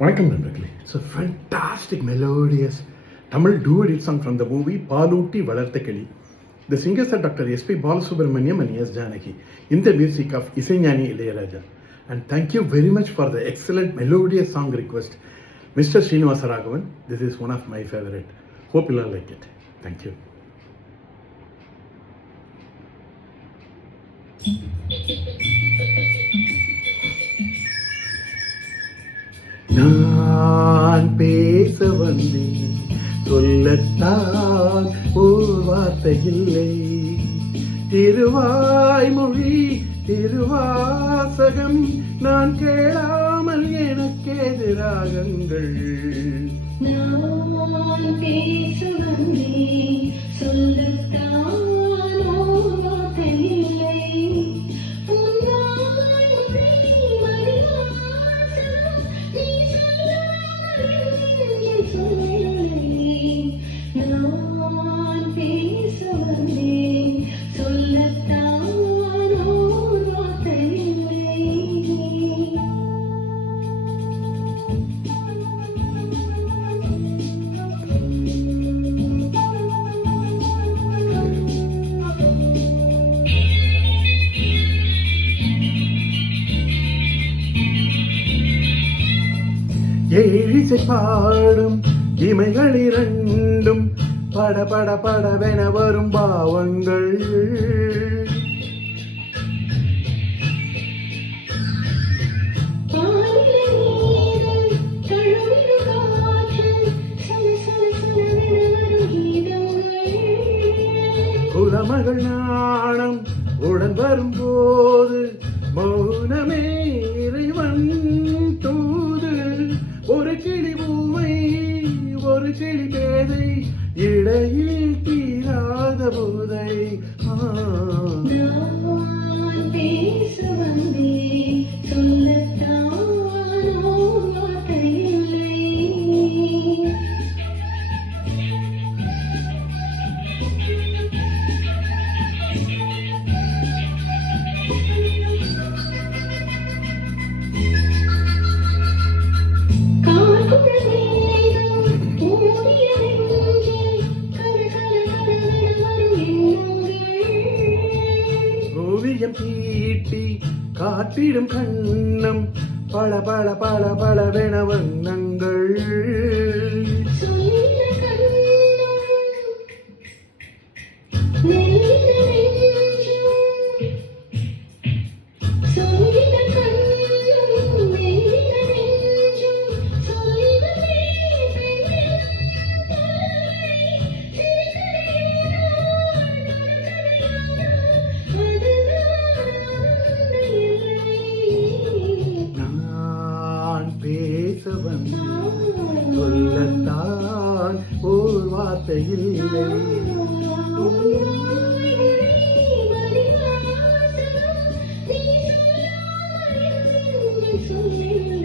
வணக்கம் நண்பர்களே. It's a fantastic melodious Tamil duet song from the movie பாலூட்டி வளர்த்த கிளி. The singers are Dr. S.P. Balasubramaniam and S. Janaki in the music of Isaignani Ilayaraja. And thank you very much for the excellent melodious song request, Mr. Srinivasa Raghavan. This is one of my favorite. Hope you all like it. Thank you. நான் பேச வந்தேன், சொல்லத்தான் ஓர் வார்த்தை இல்லை. திருவாய்மொழி திருவாசகம் நான் கேளாமல் எனக்கேது ராகங்கள். நான் பேச வந்தேன், சொல்லத்தான் ஓர் வார்த்தை இல்லை. ஏழிசை பாடும் இமைகள் இரண்டும் பட பட படவென வரும் பாவங்கள். குலமகள் நாணம் உடன் வரும்போது மௌனமே இறைவன் தூது. ஒரு கிளி பூவை ஒரு கிளி பேதை இடையில் தீராத போதை. பேச வந்தேன், சொல்லத்தான் ஓர் வார்த்தை இல்லை. ஓவியம் தீட்டி காட்டிடும் கண்ணம் பல பல பல பலவென வண்ணங்கள். சொல்லத்தான் ஓர் வார்த்தை இல்லை. சொல்ல